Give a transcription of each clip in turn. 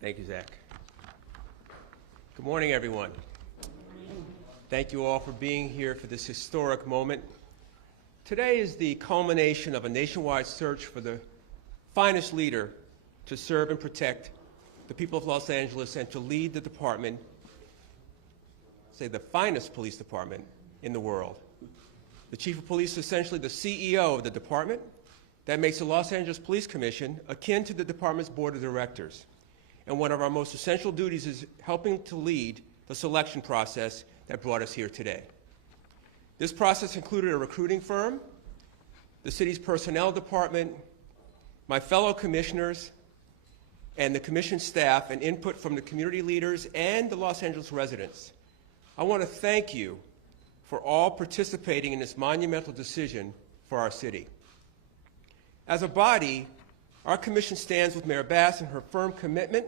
Thank you, Zach. Good morning, everyone. Thank you all for being here for this historic moment. Today is the culmination of a nationwide search for the finest leader to serve and protect the people of Los Angeles and to lead the department, say the finest police department in the world. The chief of police is essentially the CEO of the department. That makes the Los Angeles Police Commission akin to the department's board of directors. And one of our most essential duties is helping to lead the selection process that brought us here today. This process included a recruiting firm, the city's personnel department, my fellow commissioners, and the commission staff, and input from the community leaders and the Los Angeles residents. I want to thank you for all participating in this monumental decision for our city. As a body, our commission stands with Mayor Bass in her firm commitment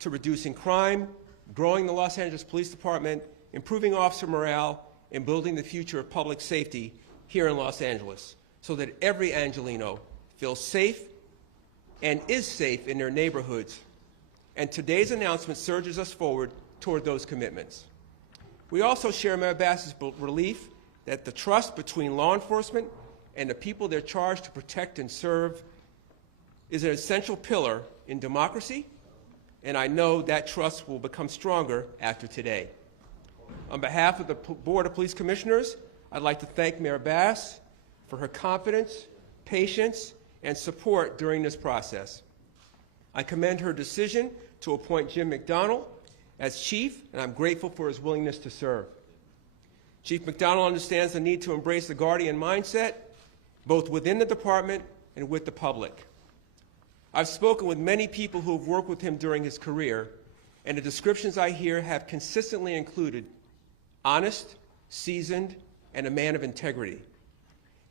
to reducing crime, growing the Los Angeles Police Department, improving officer morale, and building the future of public safety here in Los Angeles so that every Angelino feels safe and is safe in their neighborhoods. And today's announcement surges us forward toward those commitments. We also share Mayor Bass's relief that the trust between law enforcement and the people they're charged to protect and serve is an essential pillar in democracy, and I know that trust will become stronger after today. On behalf of the Board of Police Commissioners, I'd like to thank Mayor Bass for her confidence, patience, and support during this process. I commend her decision to appoint Jim McDonald as chief, and I'm grateful for his willingness to serve. Chief McDonald understands the need to embrace the guardian mindset, both within the department and with the public. I've spoken with many people who have worked with him during his career, and the descriptions I hear have consistently included honest, seasoned, and a man of integrity.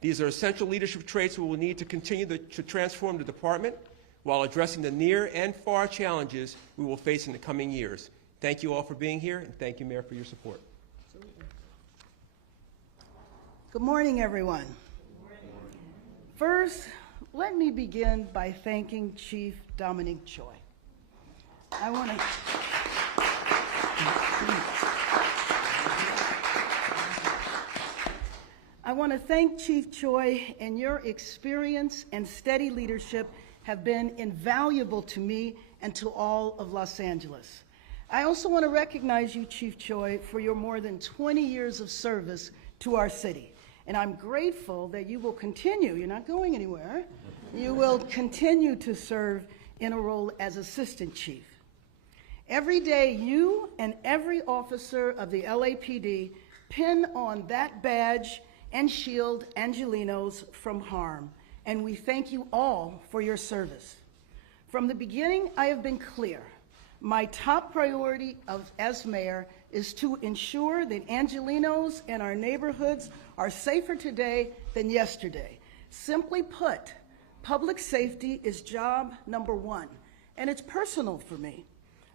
These are essential leadership traits we will need to continue to transform the department while addressing the near and far challenges we will face in the coming years. Thank you all for being here, and thank you, Mayor, for your support. Good morning, everyone. First, let me begin by thanking Chief Dominic Choi. I want to thank Chief Choi, and your experience and steady leadership have been invaluable to me and to all of Los Angeles. I also want to recognize you, Chief Choi, for your more than 20 years of service to our city. And I'm grateful that you will continue, you're not going anywhere, you will continue to serve in a role as Assistant Chief. Every day, you and every officer of the LAPD pin on that badge and shield Angelinos from harm, and we thank you all for your service. From the beginning, I have been clear. My top priority as mayor is to ensure that Angelinos and our neighborhoods are safer today than yesterday. Simply put, public safety is job number one, and it's personal for me.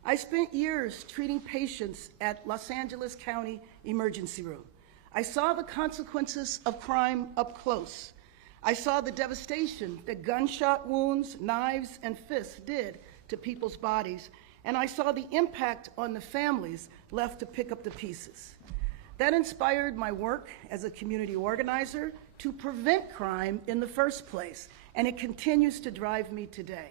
I spent years treating patients at Los Angeles County Emergency Room. I saw the consequences of crime up close. I saw the devastation that gunshot wounds, knives, and fists did to people's bodies, and I saw the impact on the families left to pick up the pieces. That inspired my work as a community organizer to prevent crime in the first place, and it continues to drive me today.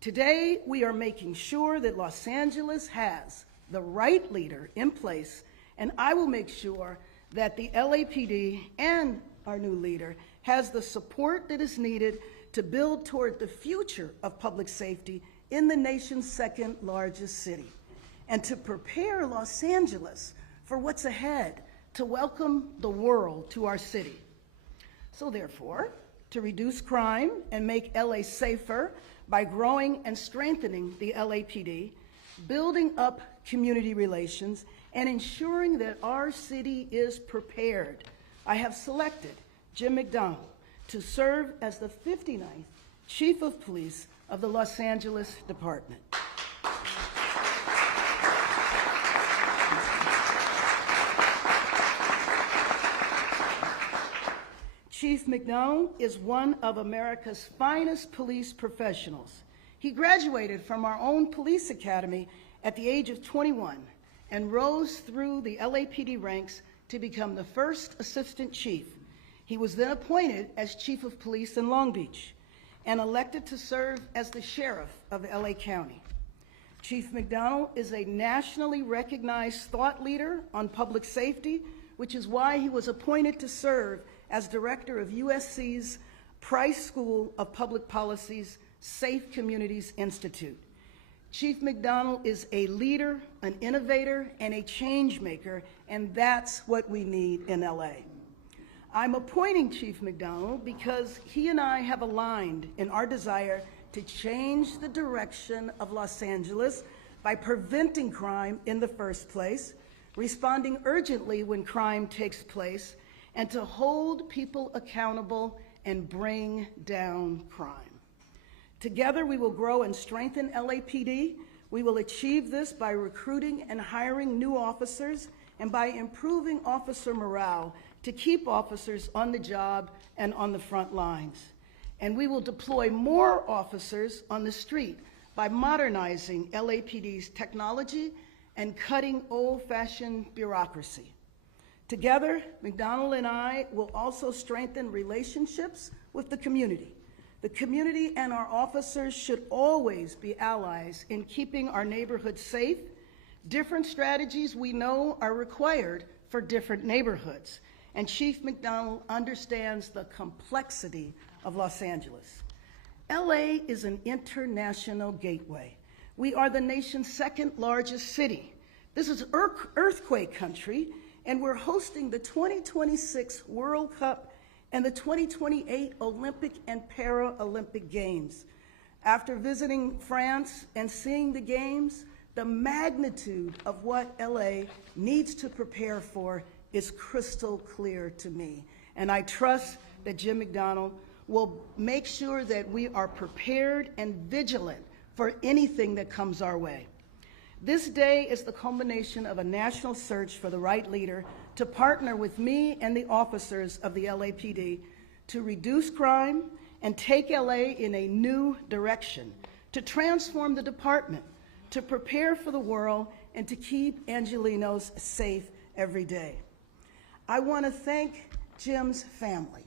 Today, we are making sure that Los Angeles has the right leader in place, and I will make sure that the LAPD and our new leader has the support that is needed to build toward the future of public safety in the nation's second largest city, and to prepare Los Angeles for what's ahead, to welcome the world to our city. So therefore, to reduce crime and make LA safer by growing and strengthening the LAPD, building up community relations, and ensuring that our city is prepared, I have selected Jim McDonald to serve as the 59th Chief of Police of the Los Angeles Department. Chief McDonald is one of America's finest police professionals. He graduated from our own police academy at the age of 21 and rose through the LAPD ranks to become the first assistant chief. He was then appointed as chief of police in Long Beach and elected to serve as the sheriff of LA County. Chief McDonald is a nationally recognized thought leader on public safety, which is why he was appointed to serve as director of USC's Price School of Public Policy's Safe Communities Institute. Chief McDonald is a leader, an innovator, and a change maker, and that's what we need in LA. I'm appointing Chief McDonald because he and I have aligned in our desire to change the direction of Los Angeles by preventing crime in the first place, responding urgently when crime takes place, and to hold people accountable and bring down crime. Together, we will grow and strengthen LAPD. We will achieve this by recruiting and hiring new officers and by improving officer morale to keep officers on the job and on the front lines. And we will deploy more officers on the street by modernizing LAPD's technology and cutting old-fashioned bureaucracy. Together, McDonald and I will also strengthen relationships with the community. The community and our officers should always be allies in keeping our neighborhoods safe. Different strategies we know are required for different neighborhoods, and Chief McDonald understands the complexity of Los Angeles. LA is an international gateway. We are the nation's second largest city. This is earthquake country, and we're hosting the 2026 World Cup and the 2028 Olympic and Paralympic Games. After visiting France and seeing the games, the magnitude of what LA needs to prepare for is crystal clear to me. And I trust that Jim McDonald will make sure that we are prepared and vigilant for anything that comes our way. This day is the culmination of a national search for the right leader to partner with me and the officers of the LAPD to reduce crime and take LA in a new direction, to transform the department, to prepare for the world, and to keep Angelenos safe every day. I want to thank Jim's family,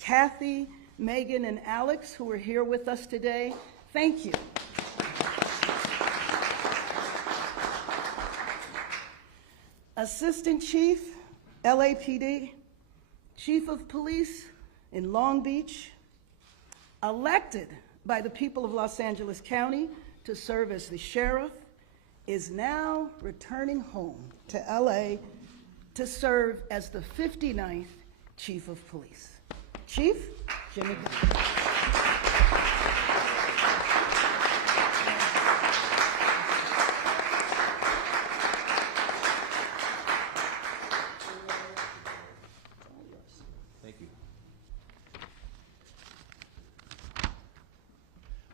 Kathy, Megan, and Alex, who are here with us today. Thank you. Assistant Chief, LAPD, Chief of Police in Long Beach, elected by the people of Los Angeles County to serve as the sheriff, is now returning home to LA to serve as the 59th Chief of Police. Chief, Jimmy.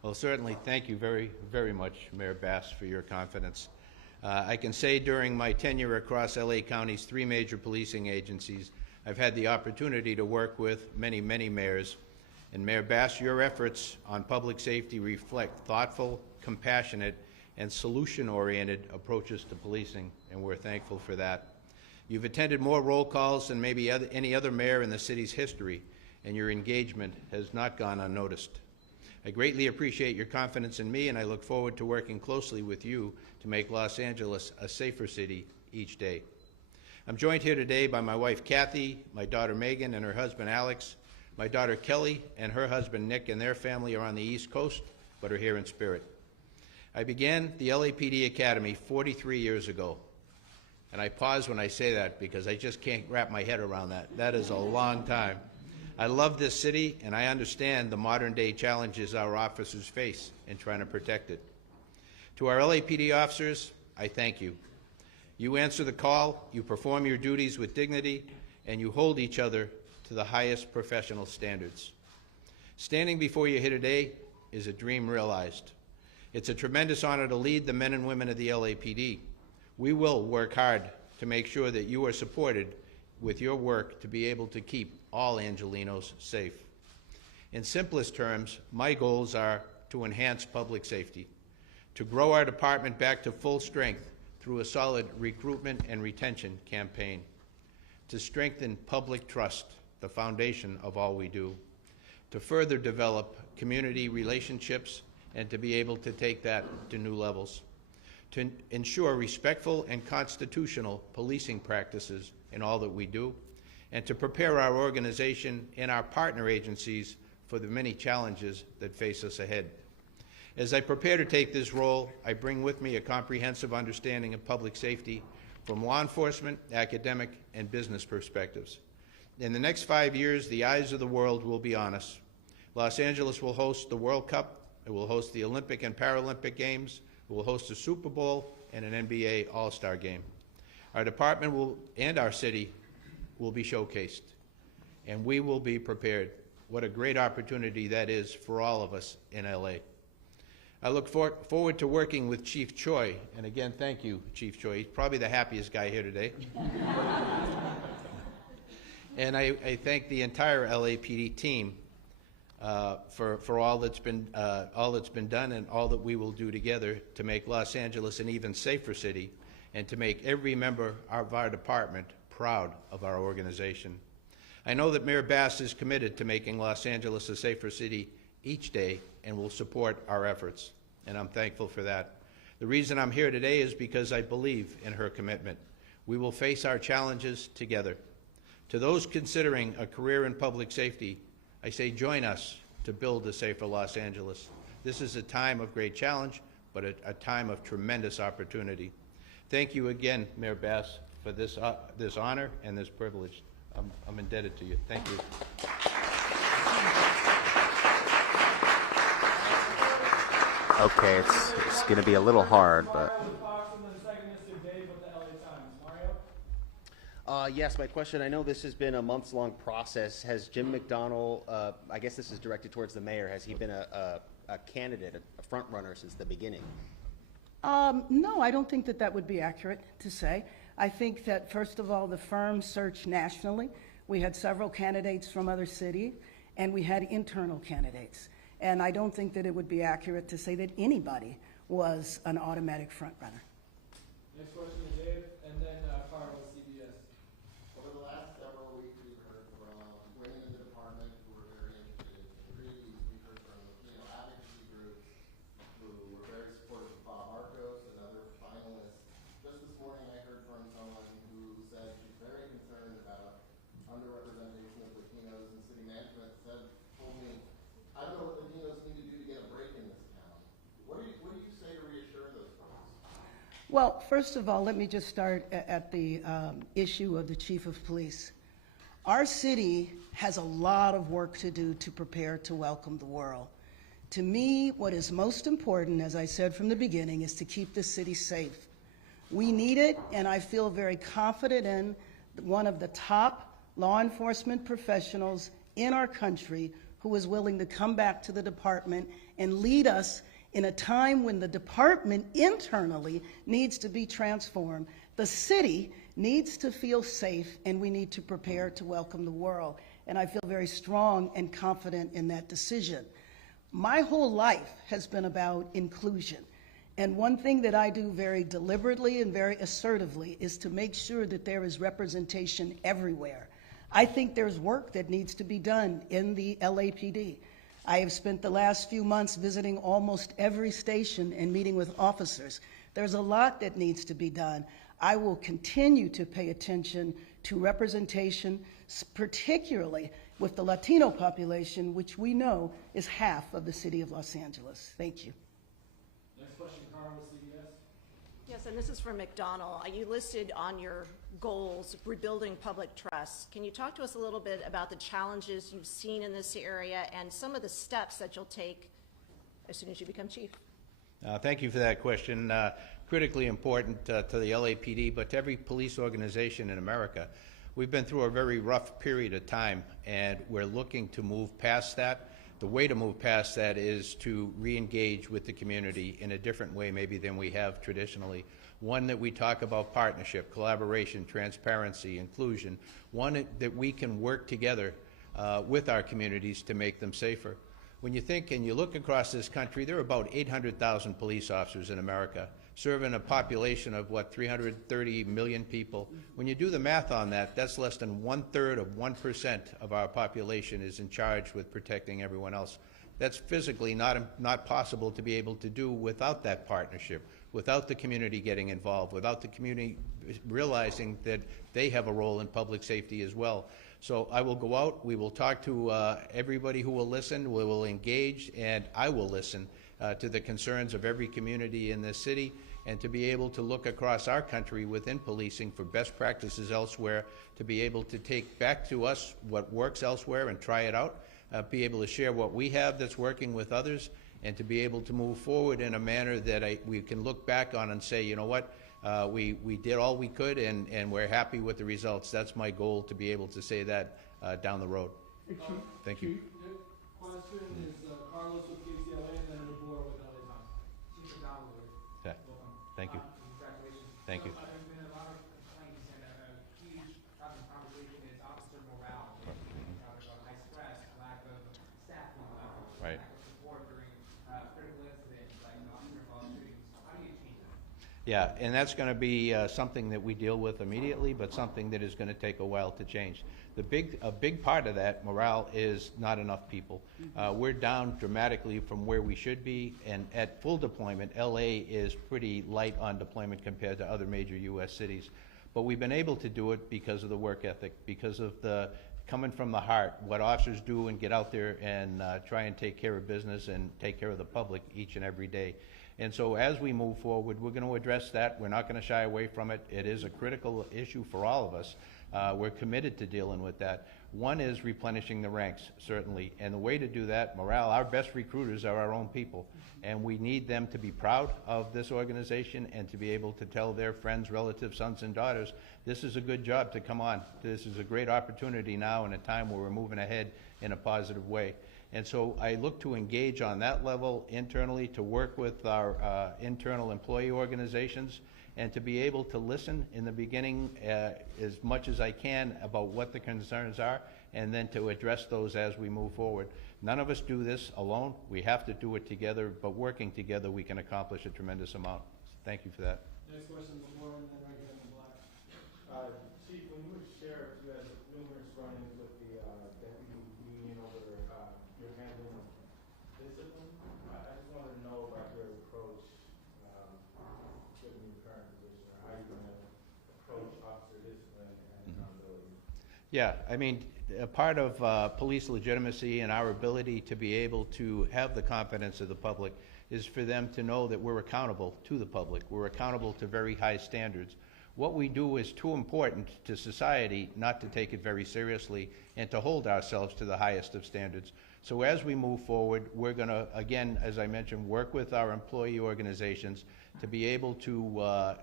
Well, certainly, thank you very, very much, Mayor Bass, for your confidence. I can say during my tenure across LA County's 3 major policing agencies, I've had the opportunity to work with many, many mayors. And Mayor Bass, your efforts on public safety reflect thoughtful, compassionate, and solution-oriented approaches to policing, and we're thankful for that. You've attended more roll calls than maybe any other mayor in the city's history, and your engagement has not gone unnoticed. I greatly appreciate your confidence in me, and I look forward to working closely with you to make Los Angeles a safer city each day. I'm joined here today by my wife, Kathy, my daughter, Megan, and her husband, Alex. My daughter, Kelly, and her husband, Nick, and their family are on the East Coast, but are here in spirit. I began the LAPD Academy 43 years ago, and I pause when I say that because I just can't wrap my head around that. That is a long time. I love this city, and I understand the modern-day challenges our officers face in trying to protect it. To our LAPD officers, I thank you. You answer the call, you perform your duties with dignity, and you hold each other to the highest professional standards. Standing before you here today is a dream realized. It's a tremendous honor to lead the men and women of the LAPD. We will work hard to make sure that you are supported with your work to be able to keep all Angelenos safe. In simplest terms, my goals are to enhance public safety, to grow our department back to full strength through a solid recruitment and retention campaign, to strengthen public trust, the foundation of all we do, to further develop community relationships and to be able to take that to new levels, to ensure respectful and constitutional policing practices in all that we do, and to prepare our organization and our partner agencies for the many challenges that face us ahead. As I prepare to take this role, I bring with me a comprehensive understanding of public safety from law enforcement, academic, and business perspectives. In the next 5 years, the eyes of the world will be on us. Los Angeles will host the World Cup, it will host the Olympic and Paralympic Games, it will host a Super Bowl and an NBA All-Star Game. Our department and our city will be showcased, and we will be prepared. What a great opportunity that is for all of us in LA. I look forward to working with Chief Choi, and again, thank you, Chief Choi. He's probably the happiest guy here today. And I thank the entire LAPD team for all that's been done and all that we will do together to make Los Angeles an even safer city and to make every member of our department proud of our organization. I know that Mayor Bass is committed to making Los Angeles a safer city each day and will support our efforts, and I'm thankful for that. The reason I'm here today is because I believe in her commitment. We will face our challenges together. To those considering a career in public safety, I say join us to build a safer Los Angeles. This is a time of great challenge, but a time of tremendous opportunity. Thank you again, Mayor Bass, for this honor and this privilege. I'm indebted to you. Thank you. Okay, it's going to be a little hard, but... Yes, my question, I know this has been a months-long process. Has Jim McDonald, I guess this is directed towards the mayor, has he been a candidate, a front runner since the beginning? No, I don't think that that would be accurate to say. I think that, first of all, the firm searched nationally. We had several candidates from other cities, and we had internal candidates. And I don't think that it would be accurate to say that anybody was an automatic front runner. Next question to Dave, and then Carl with CBS. Over the last several weeks, we've heard from women in the department who were very interested in treaties. We've heard from Latino advocacy groups who were very supportive of Bob Marcos and other finalists. Just this morning, I heard from someone who said she's very concerned about underrepresentation of Latinos, and city management told me, I don't know what Latinos need to do to get a break in this town. What do you say to reassure those folks? Well, first of all, let me just start at the issue of the chief of police. Our city has a lot of work to do to prepare to welcome the world. To me, what is most important, as I said from the beginning, is to keep the city safe. We need it, and I feel very confident in one of the top law enforcement professionals in our country who is willing to come back to the department and lead us in a time when the department internally needs to be transformed. The city needs to feel safe, and we need to prepare to welcome the world. And I feel very strong and confident in that decision. My whole life has been about inclusion. And one thing that I do very deliberately and very assertively is to make sure that there is representation everywhere. I think there's work that needs to be done in the LAPD. I have spent the last few months visiting almost every station and meeting with officers. There's a lot that needs to be done. I will continue to pay attention to representation, particularly with the Latino population, which we know is half of the city of Los Angeles. Thank you. Next question, Carl with CBS. Yes, and this is for McDonald. You listed on your goals rebuilding public trust. Can you talk to us a little bit about the challenges you've seen in this area and some of the steps that you'll take as soon as you become chief? Thank you for that question. Critically important to the LAPD, but to every police organization in America. We've been through a very rough period of time, and we're looking to move past that. The way to move past that is to re-engage with the community in a different way maybe than we have traditionally. One that we talk about partnership, collaboration, transparency, inclusion. One that we can work together with our communities to make them safer. When you think and you look across this country, there are about 800,000 police officers in America, serving a population of, 330 million people. When you do the math on that, that's less than 1/3 of 1% of our population is in charge with protecting everyone else. That's physically not possible to be able to do without that partnership, without the community getting involved, without the community realizing that they have a role in public safety as well. So I will go out, we will talk to everybody who will listen, we will engage, and I will listen to the concerns of every community in this city, and to be able to look across our country within policing for best practices elsewhere, to be able to take back to us what works elsewhere and try it out, be able to share what we have that's working with others, and to be able to move forward in a manner that we can look back on and say, you know what, we did all we could, and we're happy with the results. That's my goal, to be able to say that down the road. Thank you. The question is Carlos with KCLA and then DeBoer with LA Times. Chief McDonald. Yeah. Welcome. Thank you. Congratulations. Thank you. There's been a lot of complaints and a huge conversation is officer morale. High stress, lack of staffing levels, Right. lack of support during critical incidents like officer-involved shootings. How do you change that? Yeah, and that's going to be something that we deal with immediately, but something that is going to take a while to change. A big part of that morale is not enough people. We're down dramatically from where we should be, and at full deployment, LA is pretty light on deployment compared to other major U.S. cities. But we've been able to do it because of the work ethic, because of the coming from the heart, what officers do and get out there and try and take care of business and take care of the public each and every day. And so as we move forward, we're going to address that. We're not going to shy away from it. It is a critical issue for all of us. We're committed to dealing with that. One is replenishing the ranks, certainly. And the way to do that, morale, our best recruiters are our own people. And we need them to be proud of this organization and to be able to tell their friends, relatives, sons, and daughters, this is a good job to come on. This is a great opportunity now in a time where we're moving ahead in a positive way. And so I look to engage on that level internally, to work with our internal employee organizations, and to be able to listen in the beginning as much as I can about what the concerns are, and then to address those as we move forward. None of us do this alone. We have to do it together, but working together we can accomplish a tremendous amount. Thank you for that. Next question, DeBoer, and then right here in the black. Chief, when you were sheriff, you had numerous run-ins with the deputy union over your handling of discipline. I just wanted to know about your approach given your current position, or how you're going to approach officer discipline and accountability. Yeah, I mean, a part of police legitimacy and our ability to be able to have the confidence of the public is for them to know that we're accountable to the public. We're accountable to very high standards. What we do is too important to society not to take it very seriously and to hold ourselves to the highest of standards. So as we move forward, we're going to, again, as I mentioned, work with our employee organizations to be able to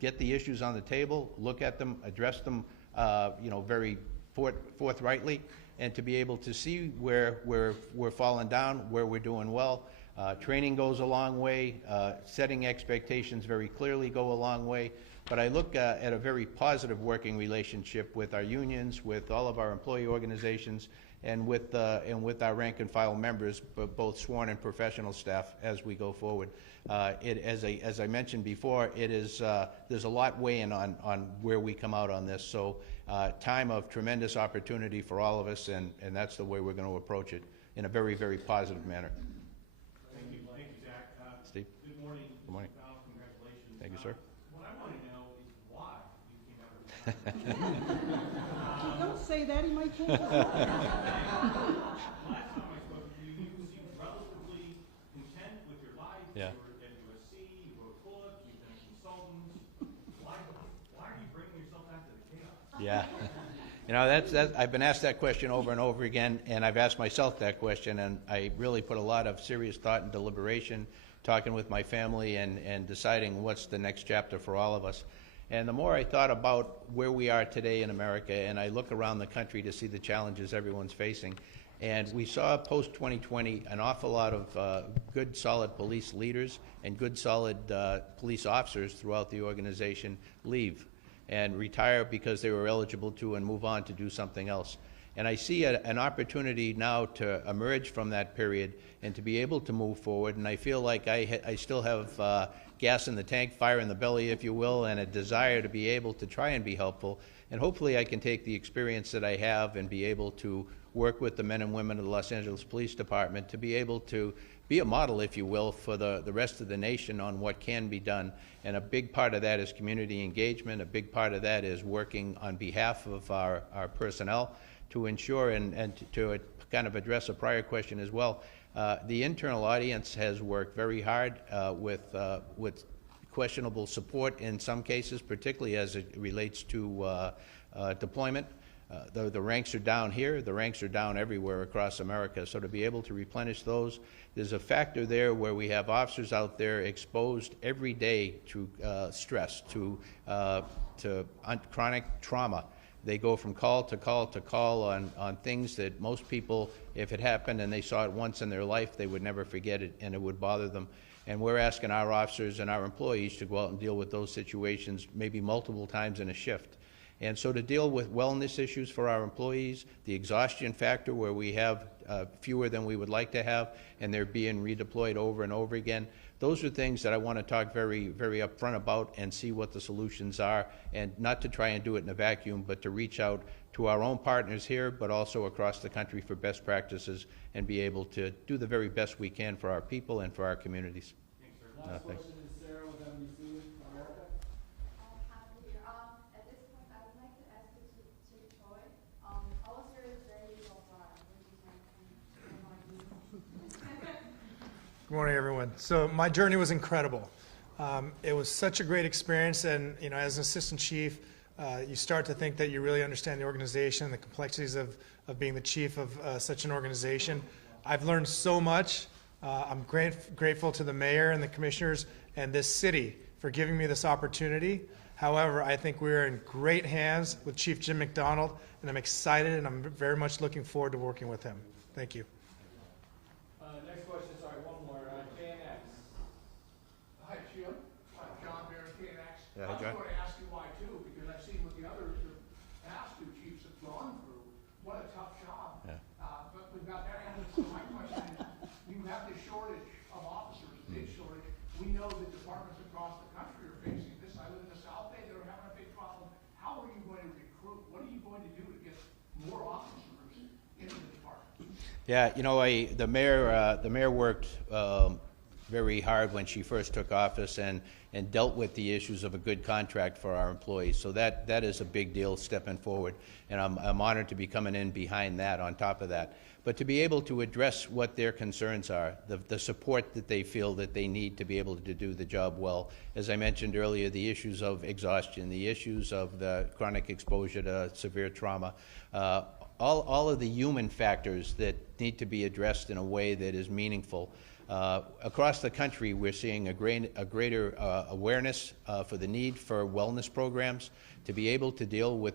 get the issues on the table, look at them, address them, very forthrightly, and to be able to see where we're falling down, where we're doing well. Training goes a long way. Setting expectations very clearly go a long way. But I look at a very positive working relationship with our unions, with all of our employee organizations, and with our rank and file members, both sworn and professional staff, as we go forward. As I mentioned before, there's a lot weighing on where we come out on this. So time of tremendous opportunity for all of us, and that's the way we're going to approach it, in a very, very positive manner. Thank you, Jack. Steve? Good morning. Good morning. Congratulations. Thank you, sir. What I want to know is why you came out of Don't say that, he might change his mind. Last time I spoke to you, you seemed relatively content with your life. Yeah. You were at USC, you wrote books, you've been a consultant. Why are you bringing yourself back to the chaos? Yeah. I've been asked that question over and over again, and I've asked myself that question, and I really put a lot of serious thought and deliberation, talking with my family and deciding what's the next chapter for all of us. And the more I thought about where we are today in America, and I look around the country to see the challenges everyone's facing, and we saw post-2020 an awful lot of good, solid police leaders and good, solid police officers throughout the organization leave and retire because they were eligible to and move on to do something else. And I see an opportunity now to emerge from that period and to be able to move forward. And I feel like I still have gas in the tank, fire in the belly, if you will, and a desire to be able to try and be helpful. And hopefully I can take the experience that I have and be able to work with the men and women of the Los Angeles Police Department to be able to be a model, if you will, for the rest of the nation on what can be done. And a big part of that is community engagement. A big part of that is working on behalf of our personnel to ensure, and to kind of address a prior question as well, the internal audience has worked very hard with questionable support in some cases, particularly as it relates to deployment. The ranks are down here, the ranks are down everywhere across America, so to be able to replenish those, there's a factor there where we have officers out there exposed every day to stress, to chronic trauma. They go from call to call to call on things that most people, if it happened and they saw it once in their life, they would never forget it and it would bother them. And we're asking our officers and our employees to go out and deal with those situations maybe multiple times in a shift. And so to deal with wellness issues for our employees, the exhaustion factor where we have fewer than we would like to have and they're being redeployed over and over again, those are things that I want to talk very, very upfront about and see what the solutions are, and not to try and do it in a vacuum, but to reach out to our own partners here, but also across the country for best practices and be able to do the very best we can for our people and for our communities. Last question is Sarah with NBC America. Happy to hear. At this point, I would like to ask you to Troy, how was your journey so far? Good morning, everyone. So my journey was incredible. It was such a great experience, and as an assistant chief, you start to think that you really understand the organization, the complexities of being the chief of such an organization. I've learned so much. I'm grateful to the mayor and the commissioners and this city for giving me this opportunity. However, I think we're in great hands with Chief Jim McDonald, and I'm excited and I'm very much looking forward to working with him. Thank you. Next question, sorry, one more. KNX. Hi, Jim. I'm John Barron, KNX. Yeah, hi, John. I was going to ask you why, too, because I've seen what the past two chiefs have gone through. What a tough job. Yeah. But we've got that happening. So my question is, you have this shortage of officers, big shortage. We know that departments across the country are facing this. I live in the South Bay. They're having a big problem. How are you going to recruit? What are you going to do to get more officers into the department? Yeah, the mayor worked very hard when she first took office and dealt with the issues of a good contract for our employees. So that is a big deal stepping forward, and I'm honored to be coming in behind that on top of that. But to be able to address what their concerns are, the support that they feel that they need to be able to do the job well. As I mentioned earlier, the issues of exhaustion, the issues of the chronic exposure to severe trauma, all of the human factors that need to be addressed in a way that is meaningful. Across the country, we're seeing a greater awareness for the need for wellness programs, to be able to deal with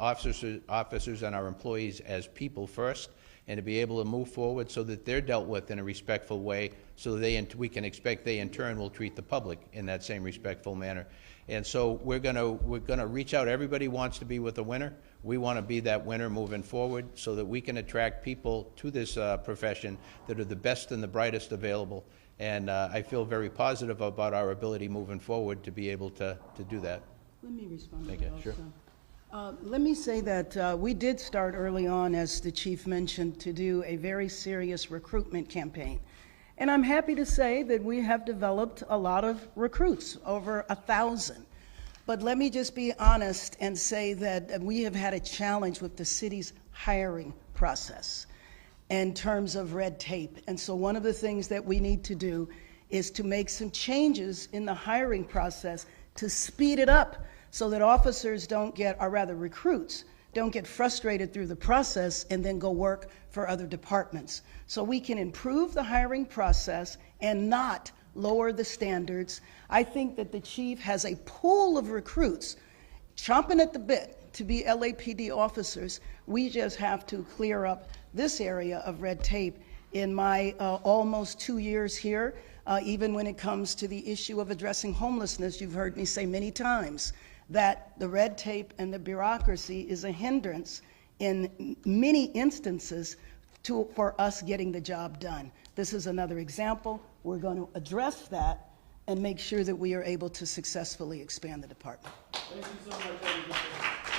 officers and our employees as people first, and to be able to move forward so that they're dealt with in a respectful way, so that we can expect they in turn will treat the public in that same respectful manner. And so we're gonna reach out. Everybody wants to be with a winner. We want to be that winner moving forward so that we can attract people to this profession that are the best and the brightest available. And I feel very positive about our ability moving forward to be able to do that. Let me respond to Thank that you. also. Sure. Let me say that we did start early on, as the chief mentioned, to do a very serious recruitment campaign. And I'm happy to say that we have developed a lot of recruits, over 1,000. But let me just be honest and say that we have had a challenge with the city's hiring process in terms of red tape. And so one of the things that we need to do is to make some changes in the hiring process to speed it up so that officers don't get, or rather recruits, don't get frustrated through the process and then go work for other departments. So we can improve the hiring process and not lower the standards. I think that the chief has a pool of recruits chomping at the bit to be LAPD officers. We just have to clear up this area of red tape. In my almost 2 years here, even when it comes to the issue of addressing homelessness, you've heard me say many times that the red tape and the bureaucracy is a hindrance in many instances for us getting the job done. This is another example. We're going to address that and make sure that we are able to successfully expand the department. Thank you so much, everybody.